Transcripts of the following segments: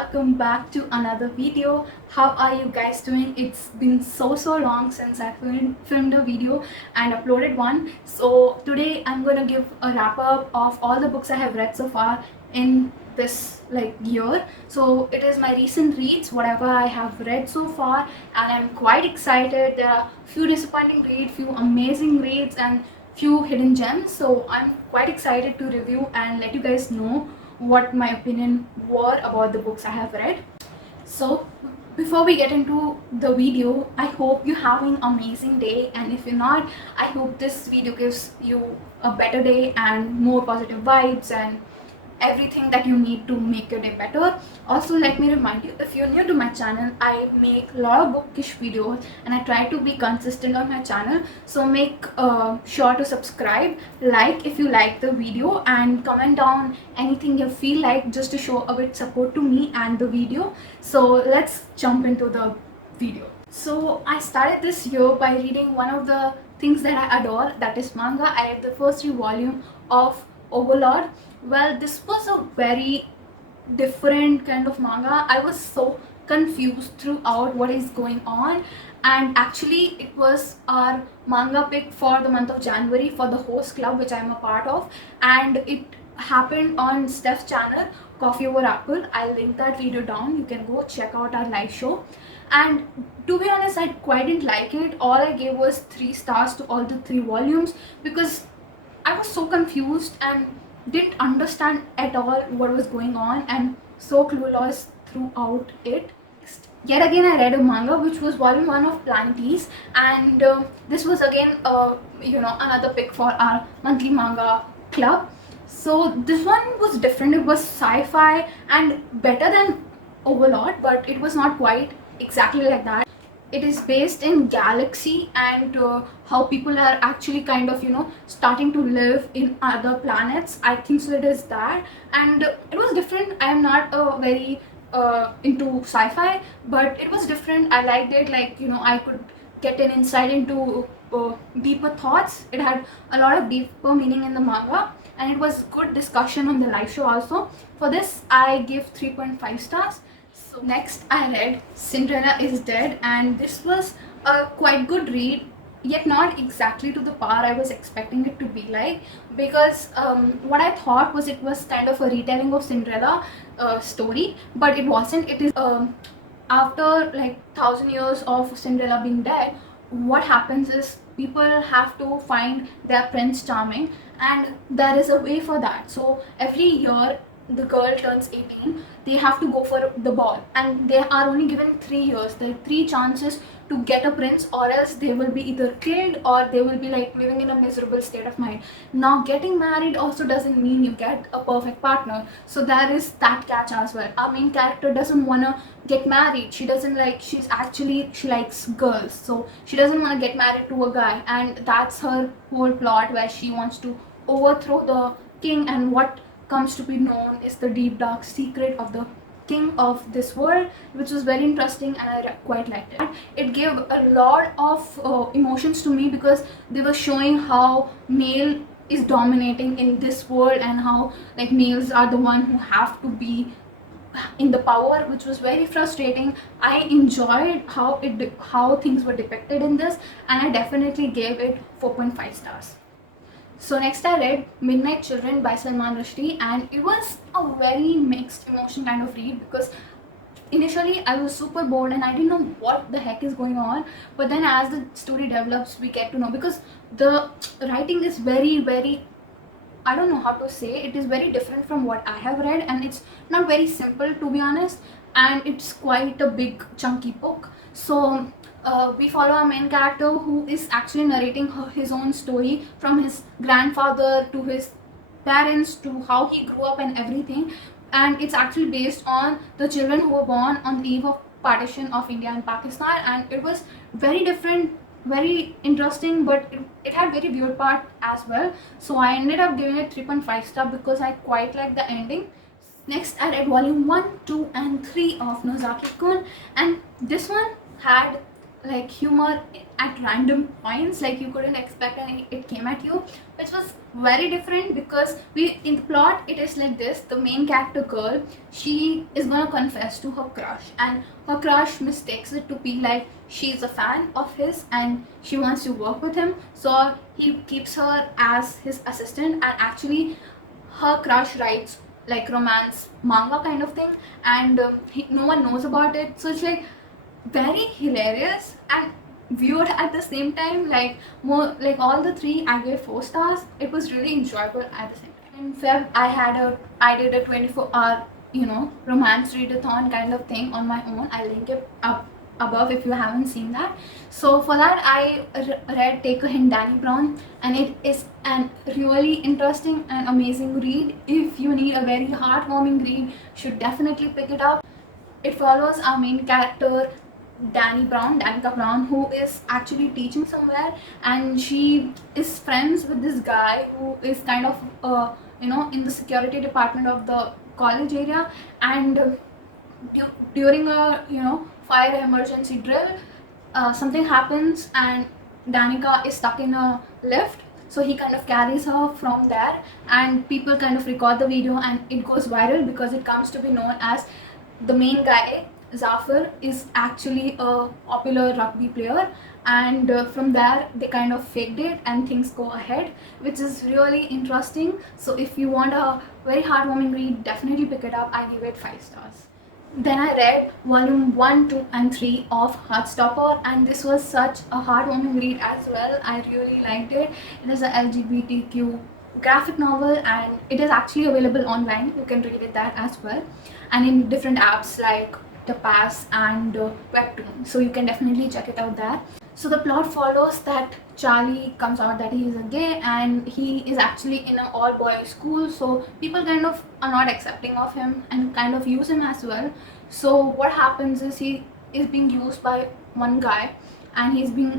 welcome back to another video. How are you guys doing? It's been so long since I filmed a video and uploaded one. So today I'm gonna give a wrap up of all the books I have read so far in this year. So it is my recent reads, whatever I have read so far, and I'm quite excited. There are few disappointing reads, few amazing reads, and few hidden gems. So I'm quite excited to review and let you guys know what my opinion were about the books I have read. So before we get into the video, I hope you're having an amazing day, and if you're not, I hope this video gives you a better day and more positive vibes and everything that you need to make your day better. Also, let me remind you, if you're new to my channel, I make a lot of bookish videos and I try to be consistent on my channel. So make sure to subscribe, like if you like the video, and comment down anything you feel like, just to show a bit support to me and the video. So let's jump into the video. So I started this year by reading one of the things that I adore, that is manga. I read the first 3 volumes of Overlord. Well, this was a very different kind of manga. I was so confused throughout what is going on, and actually it was our manga pick for the month of January for the host club, which I'm a part of, and it happened on Steph's channel, Coffee Over Apple. I'll link that video down. You can go check out our live show. And to be honest, I quite didn't like it. All I gave was 3 stars to all the 3 volumes because I was so confused and didn't understand at all what was going on, and so clueless throughout it. Yet again, I read a manga which was volume 1 of Planetees, and this was again another pick for our monthly manga club. So this one was different. It was sci-fi and better than Overlord, but it was not quite exactly like that. It is based in galaxy and how people are actually kind of starting to live in other planets. I think so it is that, and it was different. I am not very into sci-fi, but it was different. I liked it. I could get an insight into deeper thoughts. It had a lot of deeper meaning in the manga, and it was good discussion on the live show also. For this I give 3.5 stars. So next I read Cinderella is Dead, and this was a quite good read, yet not exactly to the par I was expecting it to be like, because what I thought was it was kind of a retelling of Cinderella story, but it wasn't. It is after 1,000 years of Cinderella being dead, what happens is people have to find their Prince Charming, and there is a way for that. So every year the girl turns 18, they have to go for the ball, and they are only given 3 years. There are 3 chances to get a prince, or else they will be either killed or they will be living in a miserable state of mind. Now, getting married also doesn't mean you get a perfect partner, so there is that catch as well. Our main character doesn't want to get married. She doesn't she likes girls, so she doesn't want to get married to a guy, and that's her whole plot, where she wants to overthrow the king, and what comes to be known is the deep dark secret of the king of this world, which was very interesting, and I quite liked it. It gave a lot of emotions to me, because they were showing how male is dominating in this world, and how males are the one who have to be in the power, which was very frustrating. I enjoyed how things were depicted in this, and I definitely gave it 4.5 stars. So next I read Midnight Children by Salman Rushdie, and it was a very mixed emotion kind of read, because initially I was super bored and I didn't know what the heck is going on, but then as the story develops we get to know, because the writing is very, I don't know how to say, it is very different from what I have read, and it's not very simple, to be honest, and it's quite a big chunky book. So we follow our main character, who is actually narrating his own story, from his grandfather to his parents to how he grew up and everything, and it's actually based on the children who were born on the eve of partition of India and Pakistan, and it was very different, very interesting, but it had very weird part as well. So I ended up giving it 3.5 star because I quite like the ending. Next I read volume 1, 2 and 3 of Nozaki Cool, and this one had humor at random points, you couldn't expect, and it came at you. which was very different because in the plot it is like this: the main character girl, she is gonna confess to her crush, and her crush mistakes it to be like she's a fan of his and she wants to work with him, so he keeps her as his assistant, and actually her crush writes like romance manga kind of thing, and no one knows about it, so it's like very hilarious and weird at the same time. Like more like all the three I gave 4 stars. It was really enjoyable at the same time. In Feb I did a 24-hour romance readathon kind of thing on my own. I link it up above if you haven't seen that. So for that I read Take a Hint Danny Brown, and it is an really interesting and amazing read. If you need a very heartwarming read, should definitely pick it up. It follows our main character Danica Brown, who is actually teaching somewhere, and she is friends with this guy who is kind of in the security department of the college area, and during a fire emergency drill, something happens and Danica is stuck in a lift, so he kind of carries her from there, and people kind of record the video and it goes viral because it comes to be known as the main guy Zafar is actually a popular rugby player, and from there they kind of faked it and things go ahead, which is really interesting. So if you want a very heartwarming read, definitely pick it up. I give it 5 stars. Then I read volume 1, 2 and 3 of Heartstopper, and this was such a heartwarming read as well. I really liked it. It is a LGBTQ graphic novel and it is actually available online. You can read it there as well, and in different apps like The Pass and Webtoon, so you can definitely check it out there. So the plot follows that Charlie comes out that he is a gay, and he is actually in an all-boys school, so people kind of are not accepting of him and kind of use him as well. So what happens is he is being used by one guy and he's being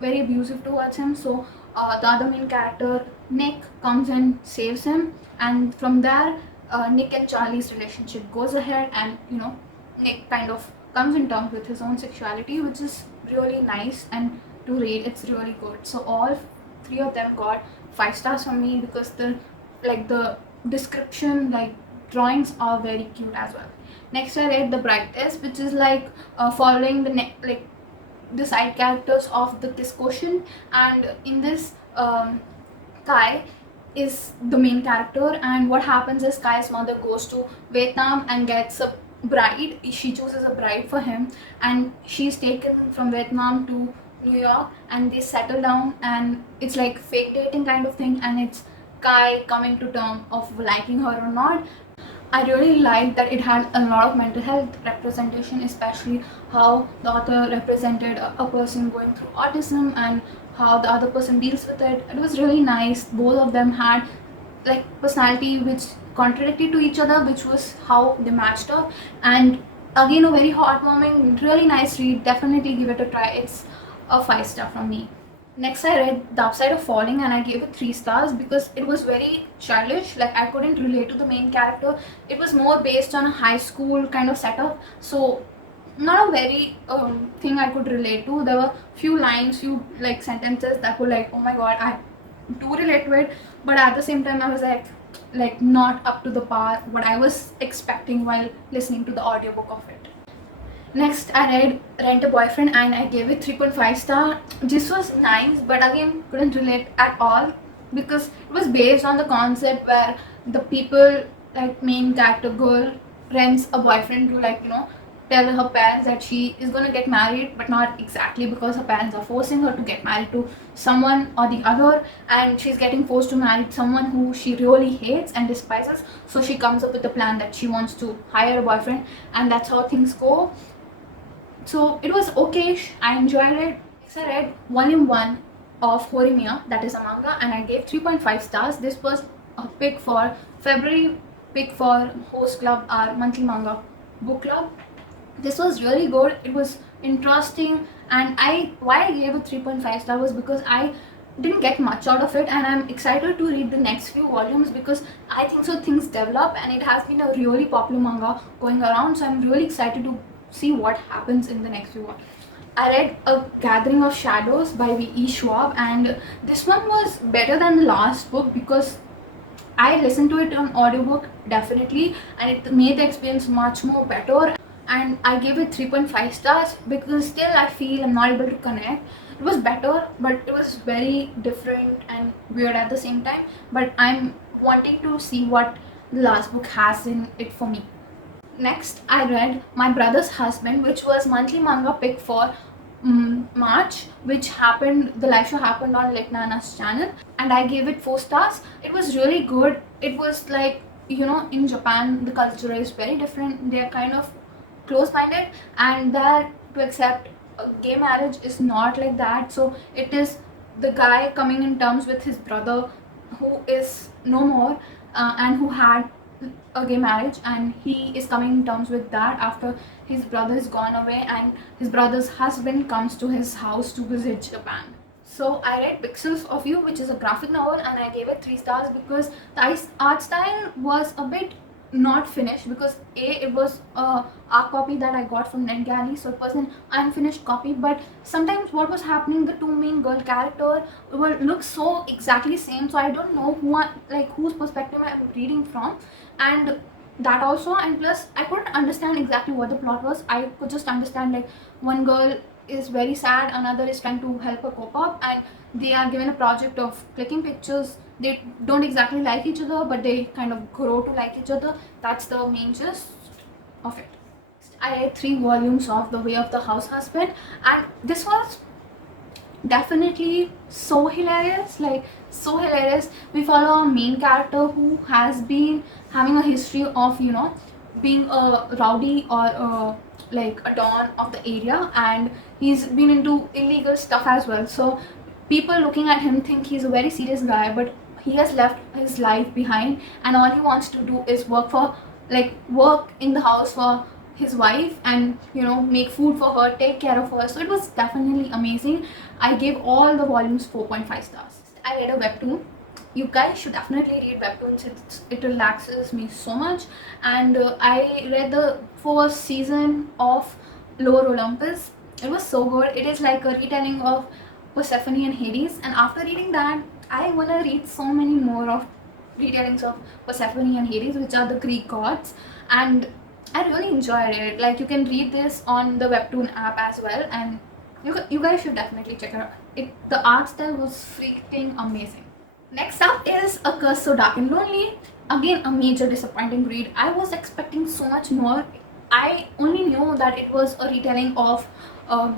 very abusive towards him. So the other main character Nick comes and saves him, and from there Nick and Charlie's relationship goes ahead, and Nick kind of comes in terms with his own sexuality, which is really nice and to read. It's really good. So all 3 of them got 5 stars from me because the description, like drawings, are very cute as well. Next I read The Brightest, which is like following the side characters of the Kiss Quotient, and in this Kai is the main character, and what happens is Kai's mother goes to Vietnam and gets a bride. She chooses a bride for him, and she's taken from Vietnam to New York, and they settle down, and it's like fake dating kind of thing, and it's Kai coming to terms of liking her or not. I really liked that it had a lot of mental health representation, especially how the author represented a person going through autism and how the other person deals with it. It was really nice. Both of them had like personality which contradicted to each other, which was how they matched up. And again, a very heartwarming, really nice read. Definitely give it a try. It's a 5 star from me. Next I read The Upside of Falling, and I gave it 3 stars because it was very childish. Like I couldn't relate to the main character. It was more based on a high school kind of setup, so not a very thing I could relate to. There were few lines, few like sentences that were like, oh my god, I do relate to it, but at the same time I was like not up to the par what I was expecting while listening to the audiobook of it. Next I read Rent a Boyfriend, and I gave it 3.5 star. This was nice, but again couldn't relate at all because it was based on the concept where the people, like main character girl, rents a boyfriend to tell her parents that she is going to get married, but not exactly, because her parents are forcing her to get married to someone or the other, and she's getting forced to marry someone who she really hates and despises. So she comes up with a plan that she wants to hire a boyfriend, and that's how things go. So it was okay. I enjoyed it. Next I read volume 1 of Horimiya, that is a manga, and I gave 3.5 stars. This was a pick for February, pick for Host Club, our monthly manga book club. This was really good. It was interesting, and why I gave it 3.5 star was because I didn't get much out of it, and I'm excited to read the next few volumes because I think so things develop, and it has been a really popular manga going around, so I'm really excited to see what happens in the next few volumes. I read A Gathering of Shadows by V.E. Schwab, and this one was better than the last book because I listened to it on audiobook definitely, and it made the experience much more better. And I gave it 3.5 stars because still I feel I'm not able to connect. It was better, but it was very different and weird at the same time. But I'm wanting to see what the last book has in it for me. Next, I read My Brother's Husband, which was monthly manga pick for March, which happened, the live show happened on Lake Nana's channel, and I gave it 4 stars. It was really good. It was like, in Japan, the culture is very different. They are kind of close-minded, and that to accept a gay marriage is not like that. So it is the guy coming in terms with his brother who is no more, and who had a gay marriage, and he is coming in terms with that after his brother is gone away and his brother's husband comes to his house to visit Japan. So I read Pixels of You, which is a graphic novel, and I gave it 3 stars because the art style was a bit not finished, because it was a art copy that I got from NetGalley, so it was an unfinished copy. But sometimes what was happening, the two main girl character will look so exactly same, so I don't know whose perspective I'm reading from, and that also. And plus I couldn't understand exactly what the plot was. I could just understand like one girl is very sad, another is trying to help her cope up, and they are given a project of clicking pictures. They don't exactly like each other, but they kind of grow to like each other. That's the main gist of it. I read 3 volumes of The Way of the House Husband, and this was definitely so hilarious, like so hilarious. We follow a main character who has been having a history of being a rowdy or like a don of the area, and he's been into illegal stuff as well. So people looking at him think he's a very serious guy, but he has left his life behind, and all he wants to do is work in the house for his wife, and make food for her, take care of her. So it was definitely amazing. I gave all the volumes 4.5 stars. I read a webtoon. You guys should definitely read webtoons. It relaxes me so much. And I read the 4th season of Lower Olympus. It was so good. It is like a retelling of Persephone and Hades, and after reading that I want to read so many more of retellings of Persephone and Hades, which are the Greek gods, and I really enjoyed it. Like, you can read this on the webtoon app as well, and you guys should definitely check it out. The art style was freaking amazing. Next up is A Curse So Dark and Lonely. Again, a major disappointing read. I was expecting so much more. I only knew that it was a retelling of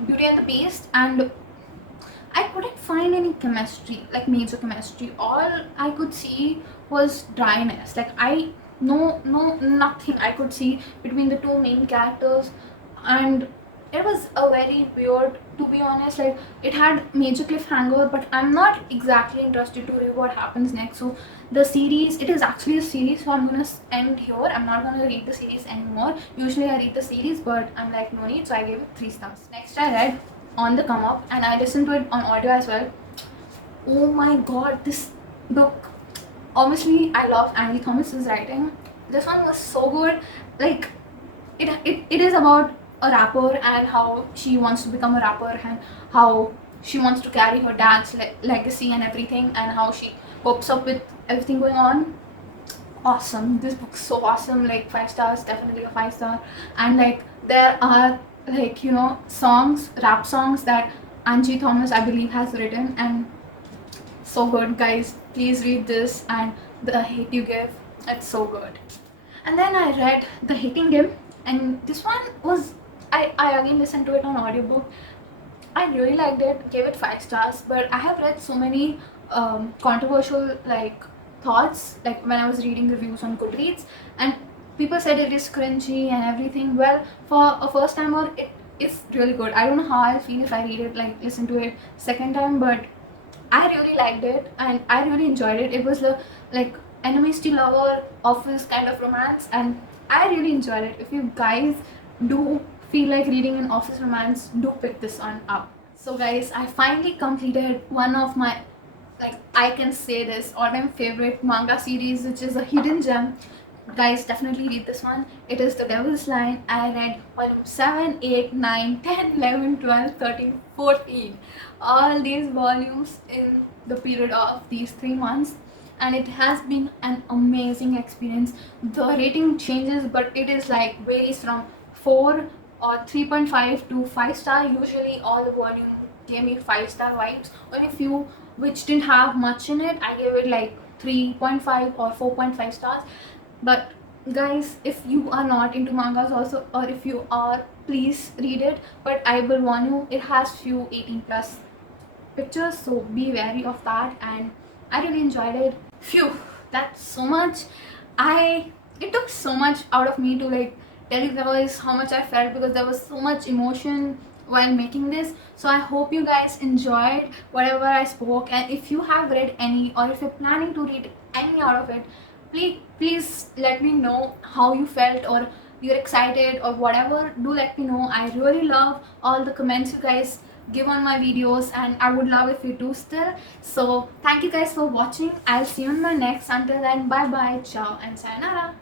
Beauty and the Beast, and I couldn't find any chemistry, like major chemistry. All I could see was dryness. Like, nothing I could see between the two main characters, and it was a very weird, to be honest. Like, it had major cliffhanger, but I'm not exactly interested to read what happens next. So the series, it is actually a series, so I'm gonna end here. I'm not gonna read the series anymore. Usually I read the series, but I'm like, no need, so I gave it 3 stars. Next, I read On the Come Up, and I listened to it on audio as well. Oh my god, this book, obviously I love Annie Thomas's writing. This one was so good. Like, it is about a rapper and how she wants to become a rapper, and how she wants to carry her dad's legacy and everything, and how she copes up with everything going on. Awesome. This book's so awesome. Like, 5 stars, definitely a 5 star. And like, there are like songs, rap songs that Angie Thomas, I believe, has written, and so good, guys. Please read this. And The Hate You Give, it's so good. And then I read The Hating Game, and this one was, I again listened to it on audiobook. I really liked it, gave it 5 stars. But I have read so many controversial thoughts, like when I was reading reviews on Goodreads, and people said it is cringy and everything. Well, for a first timer, it is really good. I don't know how I'll feel if I read it, listen to it second time, but I really liked it and I really enjoyed it. It was a enemies to lover office kind of romance, and I really enjoyed it. If you guys do feel like reading an office romance, do pick this one up. So guys, I finally completed one of my, I can say this, all-time favorite manga series, which is a hidden gem. guys, definitely read this one. It is The Devil's Line. I read volume 7, 8, 9, 10, 11, 12, 13, 14. All these volumes in the period of these 3 months, and it has been an amazing experience. The rating changes, but it is like varies from 4 or 3.5 to 5 star. Usually all the volume gave me 5-star vibes. Only few which didn't have much in it, I gave it like 3.5 or 4.5 stars. But guys, if you are not into mangas also, or if you are, please read it. But I will warn you, it has few 18 plus pictures, so be wary of that. And I really enjoyed it. Phew, that's so much. I It took so much out of me to like tell you guys how much I felt, because there was so much emotion while making this. So I hope you guys enjoyed whatever I spoke, and if you have read any, or if you're planning to read any out of it, please let me know how you felt, or you're excited or whatever. Do let me know. I really love all the comments you guys give on my videos, and I would love if you do still. So thank you guys for watching. I'll see you in my next. Until then, bye bye, ciao, and sayonara.